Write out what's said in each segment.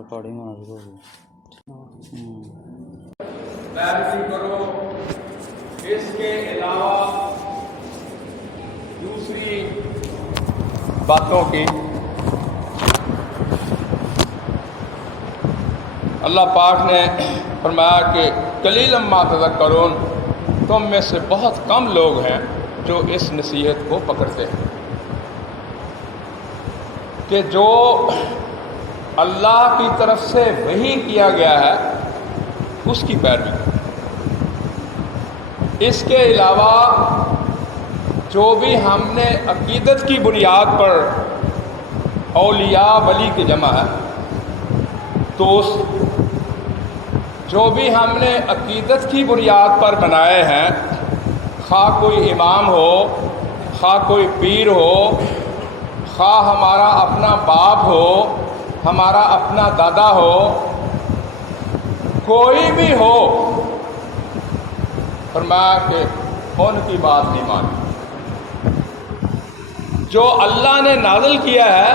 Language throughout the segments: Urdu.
ریکارڈنگ ہونا شروع ہو پیروی کرو۔ اس کے علاوہ دوسری باتوں کی اللہ پاک نے فرمایا کہ قلیلا ما تذکرون، تم میں سے بہت کم لوگ ہیں جو اس نصیحت کو پکڑتے ہیں کہ جو اللہ کی طرف سے وحی کیا گیا ہے اس کی پیروی کرو۔ اس کے علاوہ جو بھی ہم نے عقیدت کی بنیاد پر اولیاء ولی کی جمع ہے دوست، جو بھی ہم نے عقیدت کی بنیاد پر بنائے ہیں، خواہ کوئی امام ہو، خواہ کوئی پیر ہو، خواہ ہمارا اپنا باپ ہو، ہمارا اپنا دادا ہو، کوئی بھی ہو، فرمایا کہ ان کی بات نہیں مانی۔ جو اللہ نے نازل کیا ہے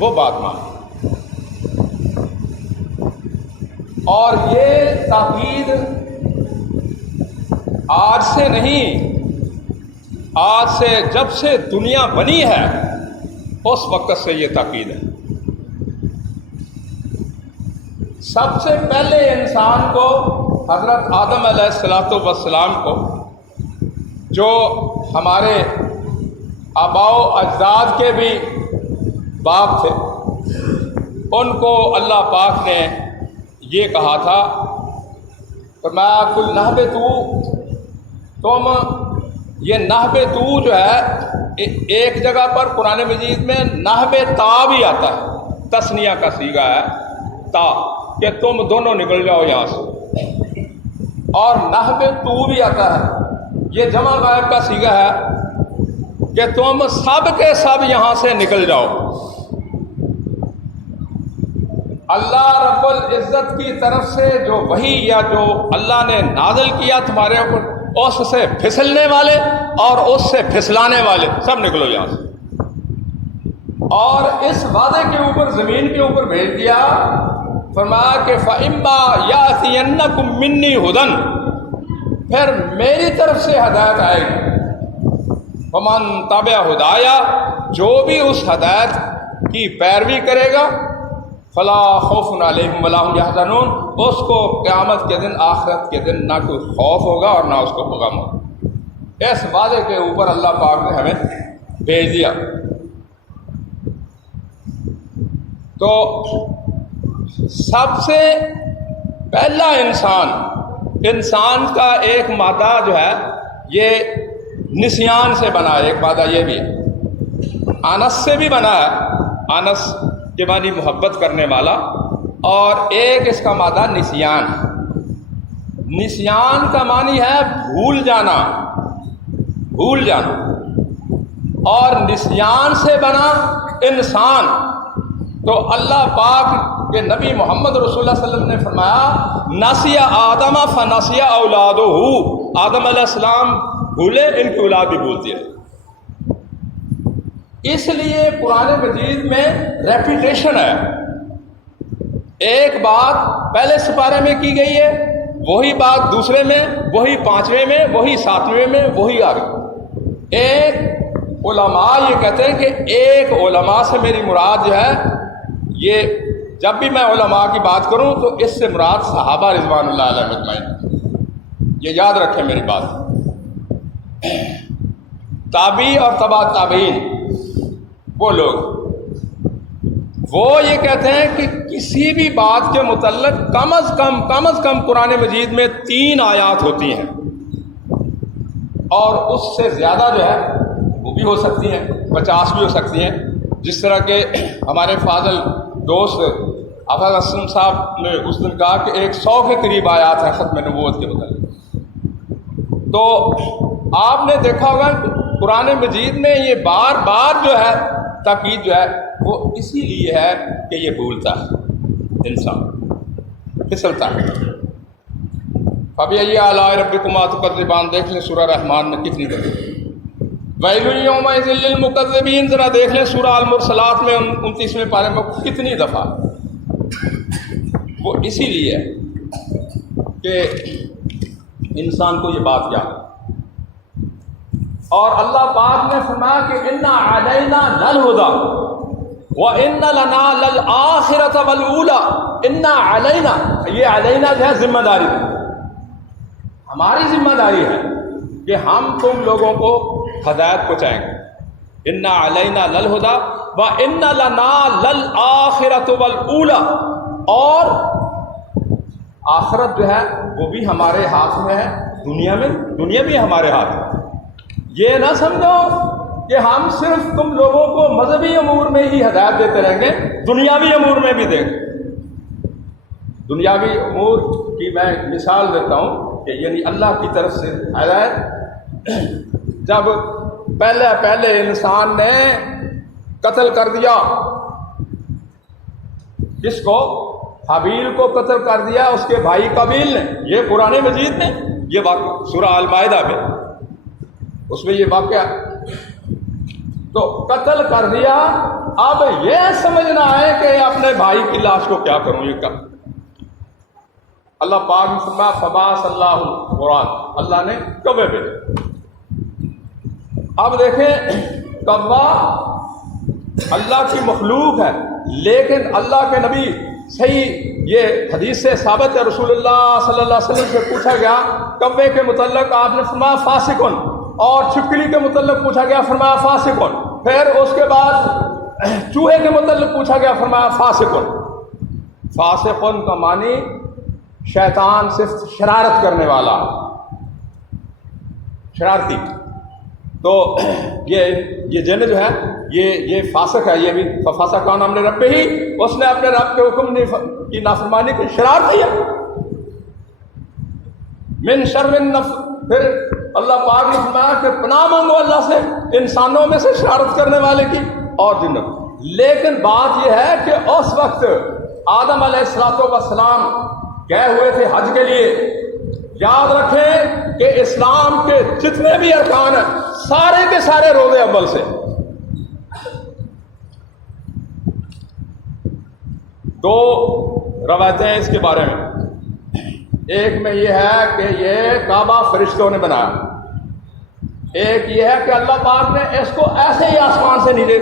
وہ بات مانی۔ اور یہ تاکید آج سے نہیں، آج سے جب سے دنیا بنی ہے اس وقت سے یہ تاکید ہے۔ سب سے پہلے انسان کو، حضرت آدم علیہ السلام کو، جو ہمارے آباء و اجداد کے بھی باپ تھے، ان کو اللہ پاک نے یہ کہا تھا، فرمایا کل نہبتو، تم یہ نہبتو جو ہے ایک جگہ پر قرآن مجید میں نہبتا بھی آتا ہے، تثنیہ کا صیغہ ہے تا، کہ تم دونوں نکل جاؤ یہاں سے، اور نہبتو بھی آتا ہے، یہ جمع غائب کا صیغہ ہے کہ تم سب کے سب یہاں سے نکل جاؤ۔ اللہ رب العزت کی طرف سے جو وحی یا جو اللہ نے نازل کیا تمہارے اوپر، اس سے پھسلنے والے اور اس سے پھسلانے والے سب نکلو یہاں سے۔ اور اس وعدے کے اوپر، زمین کے اوپر بھیج دیا، فرمایا کہ فَإِمَّا يَأْتِيَنَّكُم مِّنِّي هُدًى، پھر میری طرف سے ہدایت آئے گی، فَمَن تَبِعَ هُدَايَ، جو بھی اس ہدایت کی پیروی کرے گا، فَلَا خَوْفٌ عَلَيْهِمْ وَلَا هُمْ يَحْزَنُونَ، اس کو قیامت کے دن، آخرت کے دن نہ کوئی خوف ہوگا اور نہ اس کو غم ہوگا۔ اس وعدے کے اوپر اللہ پاک نے ہمیں بھیج دیا۔ تو سب سے پہلا انسان کا ایک مادہ جو ہے یہ نسیان سے بنا ہے، ایک مادہ یہ بھی ہے، انس سے بھی بنا ہے، انس کے معنی محبت کرنے والا، اور ایک اس کا مادہ نسیان ہے۔ نسیان کا معنی ہے بھول جانا، بھول جانا، اور نسیان سے بنا انسان۔ تو اللہ پاک کے نبی محمد رسول اللہ صلی اللہ علیہ وسلم نے فرمایا نسی آدم فنسی اولادہ، آدم علیہ السلام بھولے، ان کی اولاد بھی بھولتی ہے۔ اس لیے قرآن مجید میں ریپیٹیشن ہے، ایک بات پہلے سپارے میں کی گئی ہے، وہی بات دوسرے میں، وہی پانچویں میں، وہی ساتویں میں، وہی آگے۔ ایک علماء یہ کہتے ہیں کہ ایک علماء سے میری مراد جو ہے، یہ جب بھی میں علماء کی بات کروں تو اس سے مراد صحابہ رضوان اللہ علیہ مجمعین، یہ یاد رکھیں میری بات۔ تابعی اور تبع تابعین وہ لوگ، وہ یہ کہتے ہیں کہ کسی بھی بات کے متعلق کم از کم قرآن مجید میں 3 آیات ہوتی ہیں، اور اس سے زیادہ جو ہے وہ بھی ہو سکتی ہیں، 50 بھی ہو سکتی ہیں، جس طرح کہ ہمارے فاضل دوست حافظ اسلم صاحب نے اس دن کہا کہ 100 کے قریب آیات ہیں ختم نبوت کے متعلق۔ تو آپ نے دیکھا ہوگا کہ قرآن مجید میں یہ بار بار جو ہے تاکید جو ہے وہ اسی لیے ہے کہ یہ بھولتا ہے، انسان پھسلتا ہے۔ فَبِأَيِّ آلَاءِ رَبِّكُمَا تُكَذِّبَانِ، دیکھ لیں سورہ رحمان میں کتنی دفعہ وَيْلٌ يَوْمَئِذٍ لِّلْمُكَذِّبِينَ، ذرا دیکھ لیں سورہ المرسلات میں 29ویں پارے میں کتنی دفعہ وہ اسی لیے کہ انسان کو یہ بات یاد ہے۔ اور اللہ پاک نے فرمایا کہ اِنَّ عَلَيْنَا لَلْهُدَىٰ وَإِنَّ لَنَا لَلْآخِرَةَ وَالْأُولَىٰ۔ اِنَّ عَلَيْنَا، یہ علینا جو ہے ذمہ داری، ہماری ذمہ داری ہے کہ ہم تم لوگوں کو ہدایت پہنچائیں گے۔ اِنَّ عَلَيْنَا لَلْهُدَىٰ وَإِنَّ لَنَا لَلْآخِرَةُ وَالْأُولَىٰ، اور آخرت جو ہے وہ بھی ہمارے ہاتھ میں ہے، دنیا بھی ہمارے ہاتھ میں۔ یہ نہ سمجھو کہ ہم صرف تم لوگوں کو مذہبی امور میں ہی ہدایت دیتے رہیں گے، دنیاوی امور میں بھی دیں گے۔ دنیاوی امور کی میں مثال دیتا ہوں کہ یعنی اللہ کی طرف سے ہدایت، جب پہلے انسان نے قتل کر دیا، کس کو؟ حابیل کو قتل کر دیا اس کے بھائی قابیل نے۔ یہ قرآن مجید میں یہ واقعہ سورہ المائدہ میں، اس میں یہ واقعہ تو قتل کر دیا۔ اب یہ سمجھنا ہے کہ اپنے بھائی کی لاش کو کیا کروں، یہ کر اللہ پاک نے فرمایا فبعث اللہ الغراب، اللہ نے کوے بھیجے۔ اب دیکھیں کوہ اللہ کی مخلوق ہے، لیکن اللہ کے نبی صحیح یہ حدیث سے ثابت ہے، رسول اللہ صلی اللہ علیہ وسلم سے پوچھا گیا کوے کے متعلق، آپ نے فرمایا فاسقن، اور چھپکلی کے متعلق پوچھا گیا، فرمایا فاسقن، پھر اس کے بعد چوہے کے متعلق پوچھا گیا، فرمایا فاسقن۔ فاسقن کا معنی شیطان صرف شرارت کرنے والا، شرارتی۔ تو یہ جن جو ہے یہ فاسق ہے، یہ بھی فاسق کا نام نے رب ہی، اس نے اپنے رب کے حکم کی نافرمانی کی، شرارتی ہے۔ من شر النفس، پھر اللہ پاک نے فرمایا کہ پناہ مانگو اللہ سے انسانوں میں سے شرارت کرنے والے کی اور جنوں۔ لیکن بات یہ ہے کہ اس وقت آدم علیہ السلام گئے ہوئے تھے حج کے لیے۔ یاد رکھیں کہ اسلام کے جتنے بھی ارکان ہیں سارے کے سارے روزے اول سے۔ دو روایتیں اس کے بارے میں، ایک میں یہ ہے کہ یہ کعبہ فرشتوں نے بنایا، ایک یہ ہے کہ اللہ پاک نے اس کو ایسے ہی آسمان سے نیچے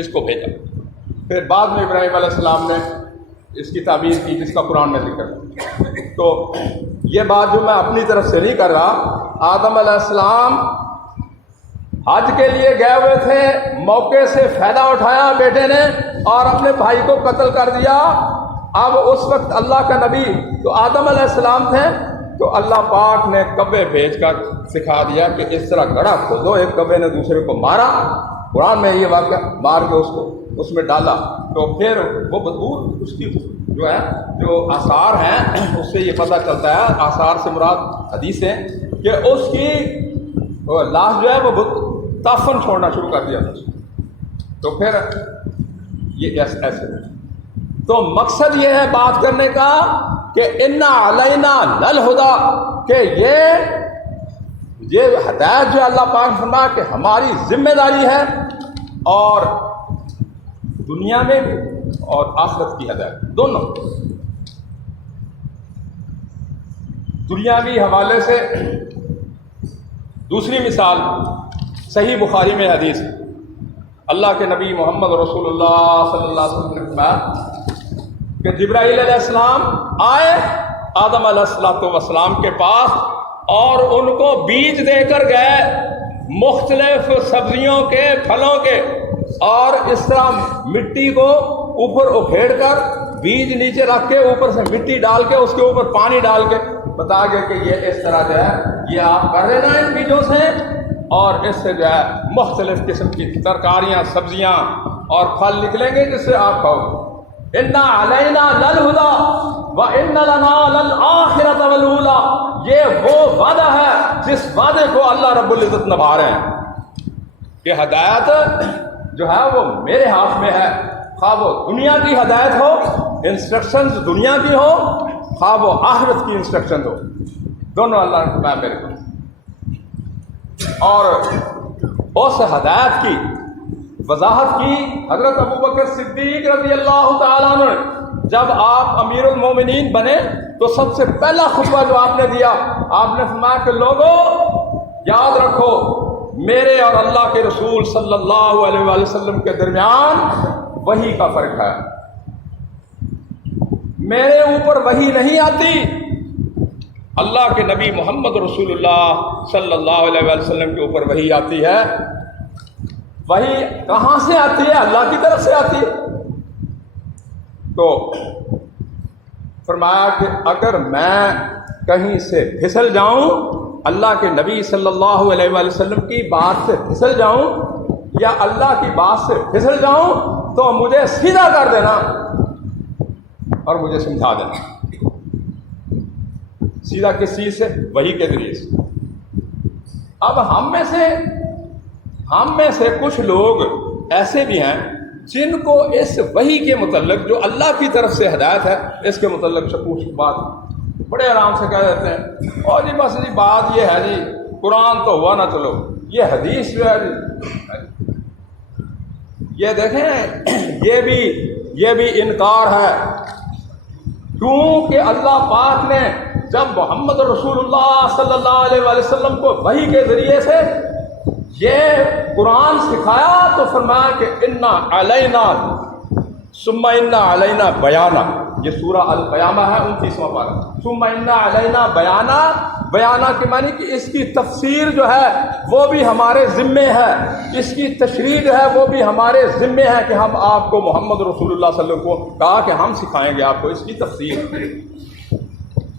اس کو بھیجا، پھر بعد میں ابراہیم علیہ السلام نے اس کی تعبیر کی جس کا قرآن میں ذکر ہے۔ تو یہ بات جو میں اپنی طرف سے نہیں کر رہا، آدم علیہ السلام حج کے لیے گئے ہوئے تھے، موقع سے فائدہ اٹھایا بیٹے نے اور اپنے بھائی کو قتل کر دیا۔ اب اس وقت اللہ کا نبی تو آدم علیہ السلام تھے، تو اللہ پاک نے کوے بھیج کر سکھا دیا کہ اس طرح گڑھا کھودو، ایک کوے نے دوسرے کو مارا، قرآن میں یہ واقعہ مار کے اس کو اس میں ڈالا، تو پھر وہ بدبو اس کی جو ہے جو آثار ہیں اس سے یہ پتہ چلتا ہے، آثار سے مراد حدیث ہے کہ اس کی لاش جو ہے وہ تافن چھوڑنا شروع کر دیا، تو پھر یہ ایسے تو مقصد یہ ہے بات کرنے کا کہ اِنَّ عَلَيْنَا لَلْهُدَىٰ، کہ یہ ہدایت جو اللہ پاک نے فرمایا کہ ہماری ذمہ داری ہے، اور دنیا میں بھی اور آخرت کی ہدایت دونوں۔ دنیاوی حوالے سے دوسری مثال صحیح بخاری میں حدیث، اللہ کے نبی محمد رسول اللہ صلی اللہ علیہ وسلم نے فرمایا کہ جبرائیل علیہ السلام آئے آدم علیہ السلام کے پاس اور ان کو بیج دے کر گئے مختلف سبزیوں کے، پھلوں کے، اور اس طرح مٹی کو اوپر اکھیڑ کر بیج نیچے رکھ کے اوپر سے مٹی ڈال کے اس کے اوپر پانی ڈال کے بتا گیا کہ یہ اس طرح جو ہے یہ آپ کر لینا ان بیجوں سے، اور اس سے جو ہے مختلف قسم کی ترکاریاں، سبزیاں اور پھل نکلیں گے جس سے آپ کھاؤ۔ اِنَّ عَلَيْنَا لَلْهُدَىٰ وَإِنَّ لَنَا لَلْآخِرَةَ وَالْأُولَىٰ، یہ وہ وعدہ ہے جس وعدے کو اللہ رب العزت نبھا رہے ہیں کہ ہدایت جو ہے وہ میرے ہاتھ میں ہے، خواہ وہ دنیا کی ہدایت ہو، انسٹرکشنز دنیا کی ہو، خواہ وہ آخرت کی انسٹرکشن ہو، دونوں اللہ نے فرمایا میرے کو۔ اور اس ہدایت کی وضاحت کی حضرت ابوبکر صدیق رضی اللہ تعالیٰ عنہ نے جب آپ امیر المومنین بنے تو سب سے پہلا خطبہ جو آپ نے دیا، آپ نے فرمایا کہ لوگوں یاد رکھو میرے اور اللہ کے رسول صلی اللہ علیہ وآلہ وسلم کے درمیان وحی کا فرق ہے، میرے اوپر وحی نہیں آتی، اللہ کے نبی محمد رسول اللہ صلی اللہ علیہ وآلہ وسلم کے اوپر وحی آتی ہے۔ وحی کہاں سے آتی ہے؟ اللہ کی طرف سے آتی ہے۔ تو فرمایا کہ اگر میں کہیں سے پھسل جاؤں، اللہ کے نبی صلی اللہ علیہ وآلہ وسلم کی بات سے پھسل جاؤں یا اللہ کی بات سے پھسل جاؤں تو مجھے سیدھا کر دینا اور مجھے سمجھا دینا۔ سیدھا کس چیز سے؟ وحی کے ذریعے سے۔ اب ہم میں سے کچھ لوگ ایسے بھی ہیں جن کو اس وحی کے متعلق جو اللہ کی طرف سے ہدایت ہے اس کے متعلق شکوک بات بڑے آرام سے کہہ دیتے ہیں، اور جی بس جی بات یہ ہے جی قرآن تو ہوا نہ چلو، یہ حدیث جو ہے جی یہ دیکھیں یہ بھی انکار ہے، کیونکہ اللہ پاک نے جب محمد رسول اللہ صلی اللہ علیہ وآلہ وسلم کو وحی کے ذریعے سے یہ قرآن سکھایا تو فرمایا کہ انا علینا ثم انا علینا بیانا، یہ سورہ القیامہ ہے 29واں پارہ، ثم انا علینا بیانا، بیانا کے معنی کہ اس کی تفسیر جو ہے وہ بھی ہمارے ذمے ہے، اس کی تشریح جو ہے وہ بھی ہمارے ذمے ہے کہ ہم آپ کو محمد رسول اللہ صلی اللہ علیہ وسلم کو کہا کہ ہم سکھائیں گے آپ کو اس کی تفسیر۔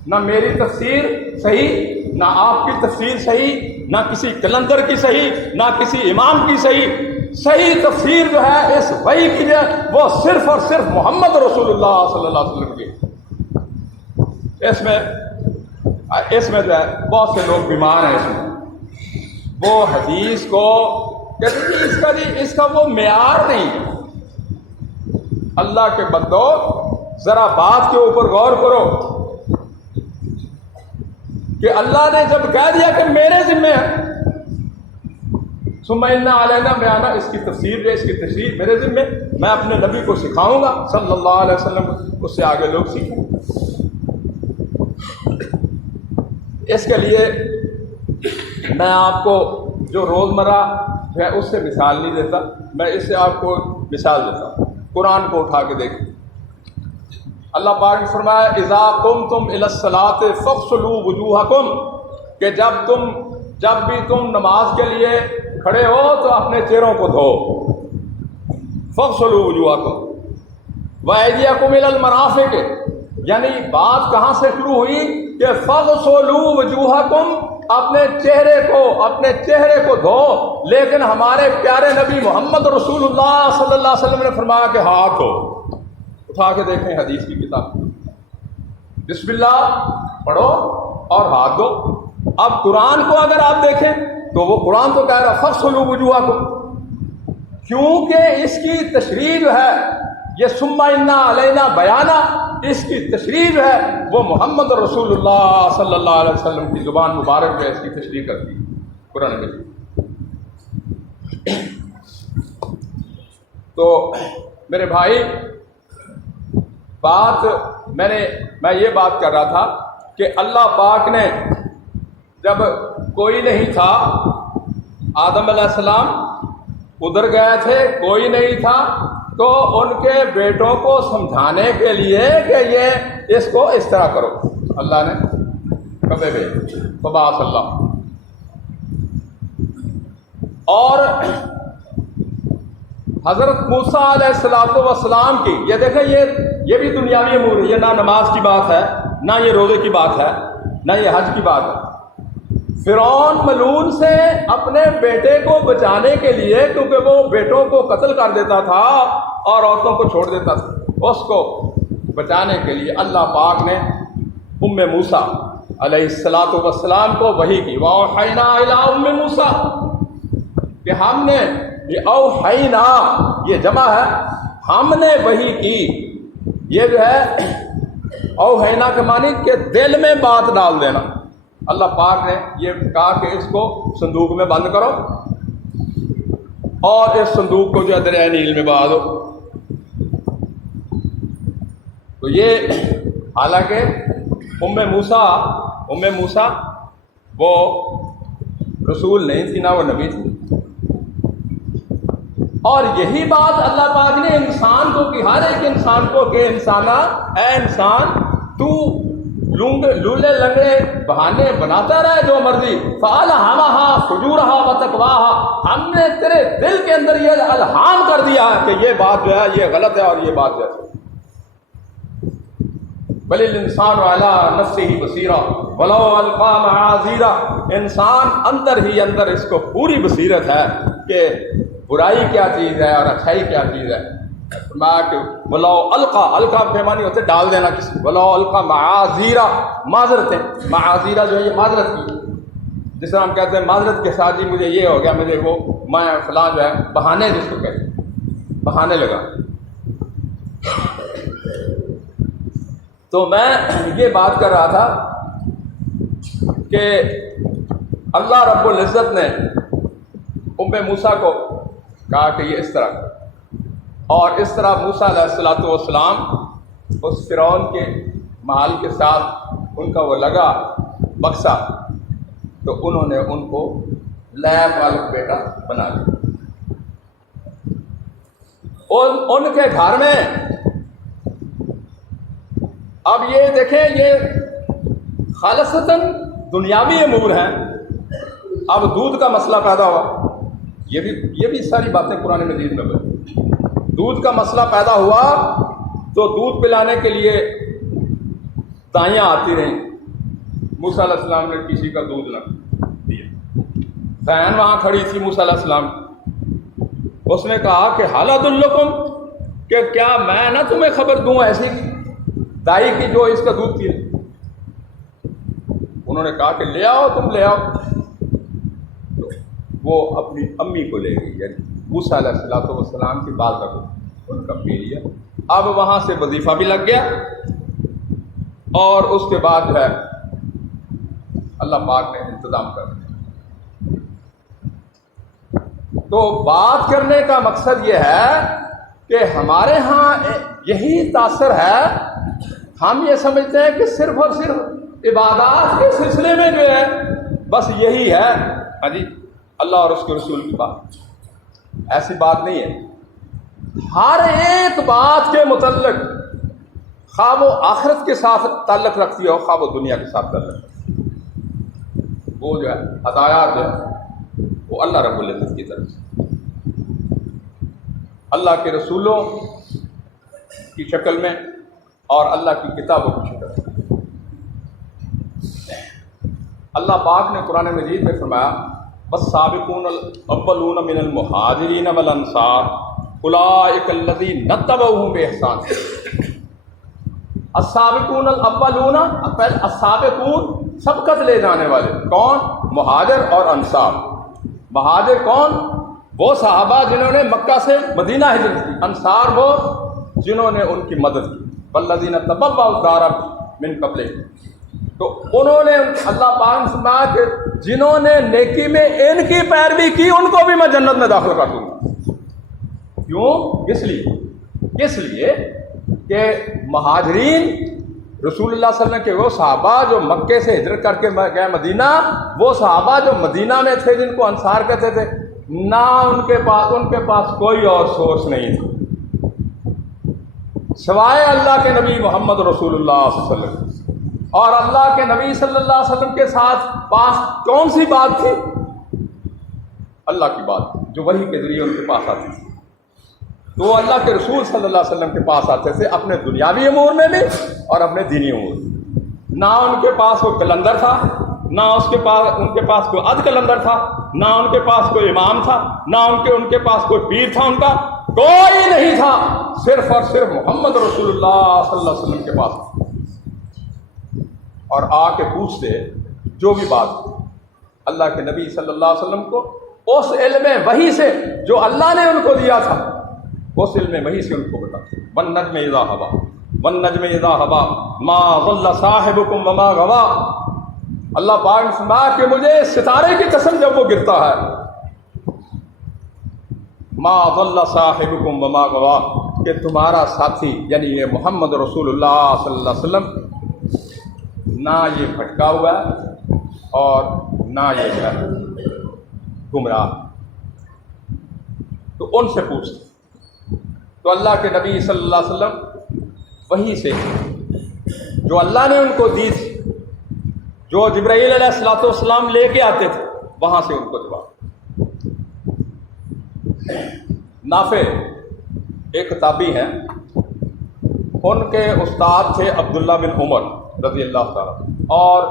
نہ میری تفسیر صحیح، نہ آپ کی تفسیر صحیح، نہ کسی کلندر کی صحیح، نہ کسی امام کی صحیح تفسیر جو ہے اس وحی کی جو ہے وہ صرف اور صرف محمد رسول اللہ صلی اللہ علیہ وسلم کی۔ اس میں جو ہے بہت سے لوگ بیمار ہیں، اس میں وہ حدیث کو کہتے ہیں اس کا وہ معیار نہیں ہے۔ اللہ کے بندو ذرا بات کے اوپر غور کرو کہ اللہ نے جب کہہ دیا کہ میرے ذمے ہے، ثم انا علینا بیانا، اس کی تفسیر جو ہے اس کی تشریح میرے ذمے، میں اپنے نبی کو سکھاؤں گا صلی اللہ علیہ وسلم، اس سے آگے لوگ سیکھیں۔ اس کے لیے میں آپ کو جو روزمرہ ہے اس سے مثال نہیں دیتا، میں اس سے آپ کو مثال دیتا ہوں۔ قرآن کو اٹھا کے دیکھیں، اللہ پاک نے فرمایا اذا قمتم الی الصلاۃ فاغسلوا وجوہکم، کہ جب بھی تم نماز کے لیے کھڑے ہو تو اپنے چہروں کو دھو، فاغسلوا وجوہکم وایدیکم الی المرافق، یعنی بات کہاں سے شروع ہوئی کہ فاغسلوا وجوہکم، اپنے چہرے کو دھو، لیکن ہمارے پیارے نبی محمد رسول اللہ صلی اللہ علیہ وسلم نے فرمایا کہ ہاتھ دھو۔ اٹھا کے دیکھیں حدیث کی کتاب، بسم اللہ پڑھو اور ہاتھ دو۔ اب قرآن کو اگر آپ دیکھیں تو وہ قرآن تو کہہ رہا فاغسلوا وجوہکم، کیونکہ اس کی تشریح جو ہے یہ ثم انا علینا بیانا، اس کی تشریح جو ہے وہ محمد رسول اللہ صلی اللہ علیہ وسلم کی زبان مبارک میں اس کی تشریح کرتی ہے قرآن میں۔ تو میرے بھائی میں یہ بات کر رہا تھا کہ اللہ پاک نے جب کوئی نہیں تھا، آدم علیہ السلام ادھر گئے تھے، کوئی نہیں تھا، تو ان کے بیٹوں کو سمجھانے کے لیے کہ یہ اس کو اس طرح کرو، اللہ نے کبے بھیج فبعث اللہ۔ اور حضرت موسیٰ علیہ السلام کی یہ دیکھیں، یہ بھی دنیاوی امور ہے، یہ نہ نماز کی بات ہے، نہ یہ روزے کی بات ہے، نہ یہ حج کی بات ہے۔ فرعون ملعون سے اپنے بیٹے کو بچانے کے لیے، کیونکہ وہ بیٹوں کو قتل کر دیتا تھا اور عورتوں کو چھوڑ دیتا تھا، اس کو بچانے کے لیے اللہ پاک نے ام موسیٰ علیہ السلام کو وحی کی، وَأَوْحَيْنَا إِلَىٰ أُمِّ مُوسیٰ، کہ ہم نے یہ اوحینا یہ جمع ہے، ہم نے وحی کی۔ یہ جو ہے اوحینا کے معنی کہ دل میں بات ڈال دینا۔ اللہ پاک نے یہ کہا کہ اس کو صندوق میں بند کرو اور اس صندوق کو جو ہے دریائے نیل میں بہا دو۔ تو یہ حالانکہ ام موسیٰ وہ رسول نہیں تھی، نہ وہ نبی تھی، اور یہی بات اللہ پاک نے انسان کو کی، ہر ایک انسان کو کہ انسانا، اے انسان تو لولے لنگڑے بہانے بناتا رہے جو مرضی، فَأَلْهَمَهَا فُجُورَهَا وَتَقْوَاهَا، ہم نے تیرے دل کے اندر یہ الہام کر دیا ہے کہ یہ بات جو ہے یہ غلط ہے اور یہ بات جو ہے بل الانسان علی نفسہ بصیرہ ولو القی معاذیرہ، انسان اندر ہی اندر اس کو پوری بصیرت ہے کہ برائی کیا چیز ہے اور اچھائی کیا چیز ہے۔ کہ ولو القا پیمانی ہوتے ڈال دینا کسی، ولو القا معاذیرہ، معذرتیں، معاذیرہ جو ہے یہ معذرت کی، جس طرح ہم کہتے ہیں معذرت کے ساتھ جی مجھے یہ ہو گیا، مجھے وہ میں فلاں جو ہے بہانے جس کو کہتے ہیں، بہانے لگا۔ تو میں یہ بات کر رہا تھا کہ اللہ رب العزت نے ام موسیٰ کو کہا کہ یہ اس طرح، اور اس طرح موسیٰ علیہ السلام اس فرعون کے مال کے ساتھ ان کا وہ لگا بکسا، تو انہوں نے ان کو لیب والا بیٹا بنا دیا۔ ان کے گھر میں اب یہ دیکھیں یہ خالصتاً دنیاوی امور ہیں۔ اب دودھ کا مسئلہ پیدا ہوا، یہ بھی ساری باتیں قرآن مجید میں بتائیں۔ دودھ کا مسئلہ پیدا ہوا تو دودھ پلانے کے لیے دائیاں آتی رہیں، موسیٰ علیہ السلام نے کسی کا دودھ نہ دیا۔ بہن وہاں کھڑی تھی موسیٰ علیہ السلام، اس نے کہا کہ حال ادلکم، کہ کیا میں نہ تمہیں خبر دوں ایسی دائی کی جو اس کا دودھ پی لے۔ انہوں نے کہا کہ لے آؤ، تم لے آؤ۔ تو وہ اپنی امی کو لے گئی، یعنی موسیٰ علیہ السلام کی بال کا دودھ ان کا پی لیا۔ اب وہاں سے وظیفہ بھی لگ گیا، اور اس کے بعد جو ہے اللہ پاک نے انتظام کر دیا۔ تو بات کرنے کا مقصد یہ ہے کہ ہمارے ہاں یہی تاثر ہے، ہم یہ سمجھتے ہیں کہ صرف اور صرف عبادات کے سلسلے میں جو ہے بس یہی ہے، ہاں جی اللہ اور اس کے رسول کی بات۔ ایسی بات نہیں ہے، ہر ایک بات کے متعلق، خواہ وہ آخرت کے ساتھ تعلق رکھتی ہو، خواہ وہ دنیا کے ساتھ تعلق رکھتی ہو، وہ جو ہے ہدایات جو ہے وہ اللہ رب العزت کی طرف سے، اللہ کے رسولوں کی شکل میں اور اللہ کی کتابوں کی شکل میں۔ اللہ پاک نے قرآن مجید میں فرمایا والسابقون الاولون من المہاجرین والانصار اولئک الذین اتبعوہم بإحسان۔ السابقون الاولون، السابقون سبقت لے جانے والے، کون؟ مہاجر اور انصار۔ مہاجر کون؟ وہ صحابہ جنہوں نے مکہ سے مدینہ ہجرت کی، انصار وہ جنہوں نے ان کی مدد کی، والذین تبوؤا الدار من قبلہم۔ تو انہوں نے اللہ پاک نے فرمایا کہ جنہوں نے نیکی میں ان کی پیروی کی ان کو بھی میں جنت میں داخل کر دوں گا۔ کیوں؟ اس لیے کہ مہاجرین رسول اللہ صلی اللہ علیہ وسلم کے وہ صحابہ جو مکے سے ہجرت کر کے گئے مدینہ، وہ صحابہ جو مدینہ میں تھے جن کو انصار کہتے تھے، نہ ان کے پاس کوئی اور سورس نہیں تھا سوائے اللہ کے نبی محمد رسول اللہ صلی اللہ علیہ وسلم۔ اور اللہ کے نبی صلی اللہ علیہ وسلم کے ساتھ پاس کون سی بات تھی؟ اللہ کی بات جو وحی کے ذریعے ان کے پاس آتی تھی۔ تو وہ اللہ کے رسول صلی اللہ علیہ وسلم کے پاس آتے تھے، اپنے دنیاوی امور میں بھی اور اپنے دینی امور میں۔ نہ ان کے پاس کوئی کلندر تھا، نہ ان کے پاس کوئی اد کلندر تھا، نہ ان کے پاس کوئی امام تھا، نہ ان کے پاس کوئی پیر تھا، ان کا کوئی نہیں تھا، صرف اور صرف محمد رسول اللہ صلی اللہ علیہ وسلم کے پاس۔ اور آ کے پوچھتے جو بھی بات اللہ کے نبی صلی اللہ علیہ وسلم کو اس علم وحی سے جو اللہ نے ان کو دیا تھا، اس علم وحی سے ان کو بتاتے۔ والنجم اذا ہوا والنجم اذا ہوا ما ضل صاحبکم وما غوا۔ اللہ پاک نے فرمایا کہ مجھے ستارے کی قسم جب وہ گرتا ہے، ما ضل صاحبکم وما غوا، کہ تمہارا ساتھی یعنی یہ محمد رسول اللہ صلی اللہ علیہ وسلم نہ یہ بھٹکا ہوا ہے اور نہ یہ ہے گمراہ، تو ان سے پوچھتے۔ تو اللہ کے نبی صلی اللہ علیہ وسلم وہی سے جو اللہ نے ان کو دی تھی، جو جبرائیل علیہ الصلوۃ والسلام لے کے آتے تھے، وہاں سے ان کو جواب۔ نافع ایک کتابی ہیں، ان کے استاد تھے عبداللہ بن عمر رضی اللہ تعالیٰ، اور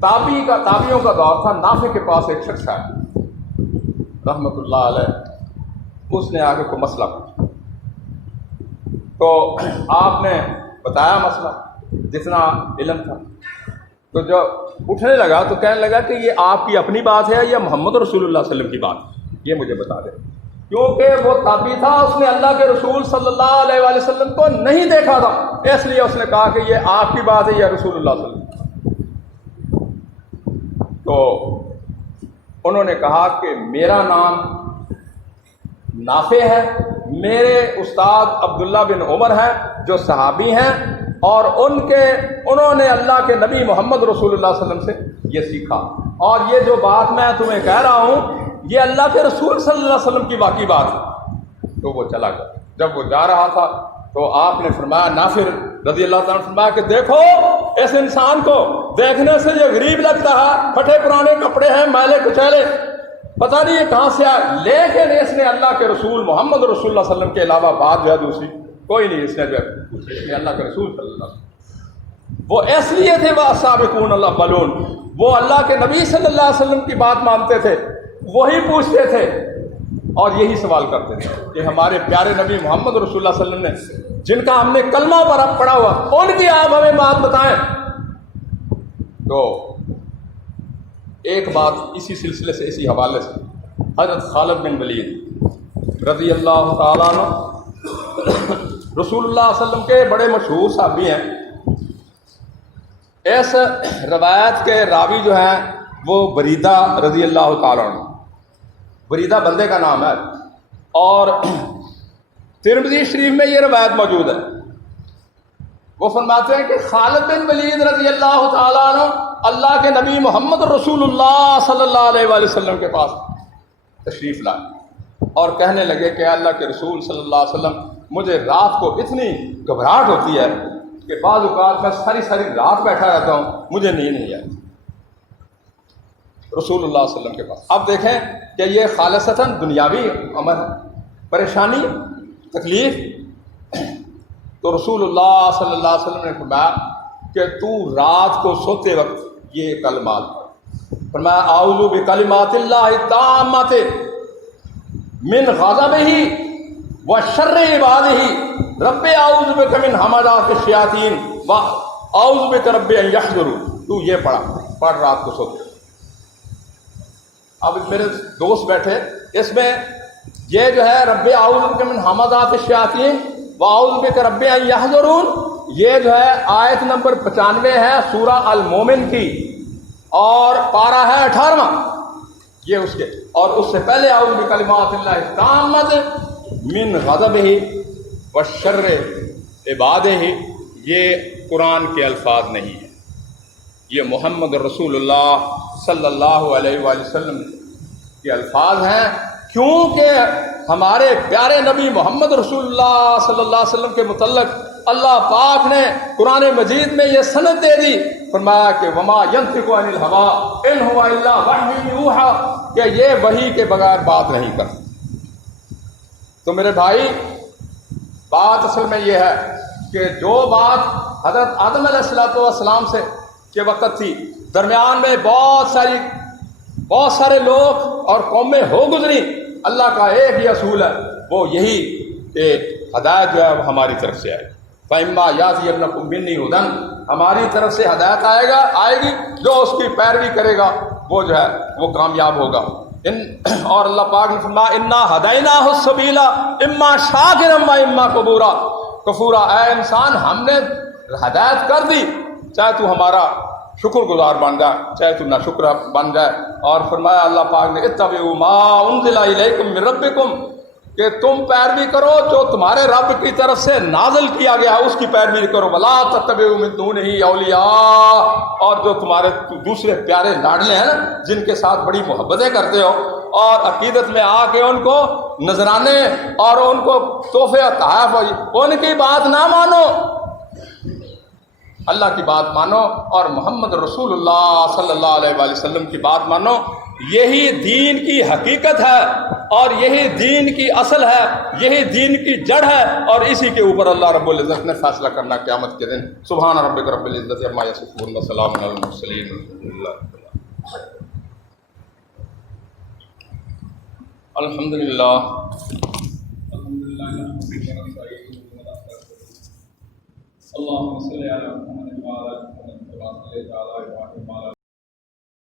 تابعیوں کا دور تھا۔ نافع کے پاس ایک شخص ہے رحمۃ اللہ علیہ، اس نے آگے کو مسئلہ پوچھا، تو آپ نے بتایا مسئلہ جتنا علم تھا، تو جب اٹھنے لگا تو کہنے لگا کہ یہ آپ کی اپنی بات ہے یا محمد رسول اللہ صلی اللہ علیہ وسلم کی بات، یہ مجھے بتا دیں، کیونکہ وہ تابعی تھا، اس نے اللہ کے رسول صلی اللہ علیہ وآلہ وسلم کو نہیں دیکھا تھا، اس لیے اس نے کہا کہ یہ آپ کی بات ہے یا رسول اللہ صلی اللہ علیہ وسلم۔ تو انہوں نے کہا کہ میرا نام نافع ہے، میرے استاد عبداللہ بن عمر ہیں جو صحابی ہیں، اور انہوں نے اللہ کے نبی محمد رسول اللہ صلی اللہ علیہ وسلم سے یہ سیکھا، اور یہ جو بات میں تمہیں کہہ رہا ہوں یہ اللہ کے رسول صلی اللہ علیہ وسلم کی واقعی بات ہے۔ تو وہ چلا گیا۔ جب وہ جا رہا تھا تو آپ نے فرمایا، نافع رضی اللہ تعالیٰ نے فرمایا کہ دیکھو اس انسان کو دیکھنے سے یہ غریب لگتا ہے، پھٹے پرانے کپڑے ہیں، میلے کچیلے، پتہ نہیں یہ کہاں سے آیا، لیکن اس نے اللہ کے رسول محمد رسول اللہ صلی اللہ علیہ وسلم کے علاوہ بات جو ہے دوسری کوئی نہیں، اس نے جو ہے اللہ کے رسول صلی اللہ علیہ وسلم، وہ اس لیے تھے وہ السابقون الاولون، وہ اللہ کے نبی صلی اللہ علیہ وسلم کی بات مانتے تھے، وہی پوچھتے تھے اور یہی سوال کرتے تھے کہ ہمارے پیارے نبی محمد رسول اللہ صلی اللہ علیہ وسلم نے جن کا ہم نے کلمہ پر اب پڑھا ہوا ان کی آپ ہمیں بات بتائیں۔ تو ایک بات اسی سلسلے سے، اسی حوالے سے، حضرت خالد بن ولید رضی اللہ تعالیٰ عنہ رسول اللہ صلی اللہ علیہ وسلم کے بڑے مشہور صحابی ہیں۔ اس روایت کے راوی جو ہیں وہ بریدہ رضی اللہ تعالیٰ عنہ، بریدہ بندے کا نام ہے، اور ترمذی شریف میں یہ روایت موجود ہے۔ وہ فرماتے ہیں کہ خالد بن ولید رضی اللہ تعالیٰ عنہ اللہ کے نبی محمد رسول اللہ صلی اللہ علیہ وآلہ وسلم کے پاس تشریف لائے اور کہنے لگے کہ اللہ کے رسول صلی اللہ علیہ وسلم، مجھے رات کو اتنی گھبراہٹ ہوتی ہے کہ بعض اوقات میں ساری رات بیٹھا رہتا ہوں، مجھے نیند نہیں آتی۔ رسول اللہ صلی اللہ علیہ وسلم کے پاس اب دیکھیں کہ یہ خالصتاً دنیاوی امر ہے، پریشانی، تکلیف، تو رسول اللہ صلی اللہ علیہ وسلم نے فرمایا کہ تو رات کو سوتے وقت یہ کلمات پڑھ، فرمایا اعوذ بکلمات اللہ التامات من غضبہ وشر عبادہ رب اعوذ بک من ہمزات الشیاطین واعوذ بک رب ان یحضرون۔ تو یہ پڑھ رات کو سوتے۔ اب میرے دوست بیٹھے، اس میں یہ جو ہے رب اعوذ بک من ہمزات الشیاطین واعوذ بک رب ان یحضرون، یہ جو ہے آیت نمبر 95 ہے سورہ المومن کی، اور پارہ ہے 18واں یہ اس کے، اور اس سے پہلے اعوذ بکلمات اللہ التامات من غضبہ وشر عبادہ، یہ قرآن کے الفاظ نہیں ہیں، یہ محمد رسول اللہ صلی اللہ علیہ وآلہ وسلم کے الفاظ ہیں، کیونکہ ہمارے پیارے نبی محمد رسول اللہ صلی اللہ علیہ وسلم کے متعلق اللہ پاک نے قرآن مجید میں یہ سند دے دی، فرمایا کہ وما ینطق عن الہوی ان هو الا وحی یوحی، کہ یہ وحی کے بغیر بات نہیں کرتا۔ تو میرے بھائی، بات اصل میں یہ ہے کہ جو بات حضرت آدم علیہ السلام سے کے وقت تھی، درمیان میں بہت سارے لوگ اور قومیں ہو گزری، اللہ کا ایک ہی اصول ہے، وہ یہی کہ ہدایت جو ہے وہ ہماری طرف سے آئے، فَإِمَّا يَأْتِيَنَّكُم مِّنِّي هُدًى، ہماری طرف سے ہدایت آئے گی، جو اس کی پیروی کرے گا وہ جو ہے وہ کامیاب ہوگا۔ اور اللہ پاک نے فرمایا اِنَّا هَدَيْنَاهُ السَّبِيلَ إِمَّا شَاكِرًا وَإِمَّا كَفُورًا، اے انسان ہم نے ہدایت کر دی، چاہے تو ہمارا شکر گزار بن جائے، چاہے تو ناشکر بن جائے۔ اور فرمایا اللہ پاک نے اتبعوا ما انزل الیکم من ربکم کہ تم پیروی کرو جو تمہارے رب کی طرف سے نازل کیا گیا ہے اس کی پیروی کرو، ولا تتبعوا من دونہ اولیاء، اور جو تمہارے دوسرے پیارے لاڈلے ہیں نا جن کے ساتھ بڑی محبتیں کرتے ہو اور عقیدت میں آ کے ان کو نذرانے اور ان کو تحفے اور تحائف ان کی بات نہ مانو، اللہ کی بات مانو اور محمد رسول اللہ صلی اللہ علیہ وآلہ وسلم کی بات مانو۔ یہی دین کی حقیقت ہے اور یہی دین کی اصل ہے، یہی دین کی جڑ ہے، اور اسی کے اوپر اللہ رب العزت نے فیصلہ کرنا قیامت کے دن۔ سبحان ربک رب العزت عما یصفون وسلام علی المرسلین الحمد للہ۔ اللهم صل على محمد وعلى ال محمد كما صليت على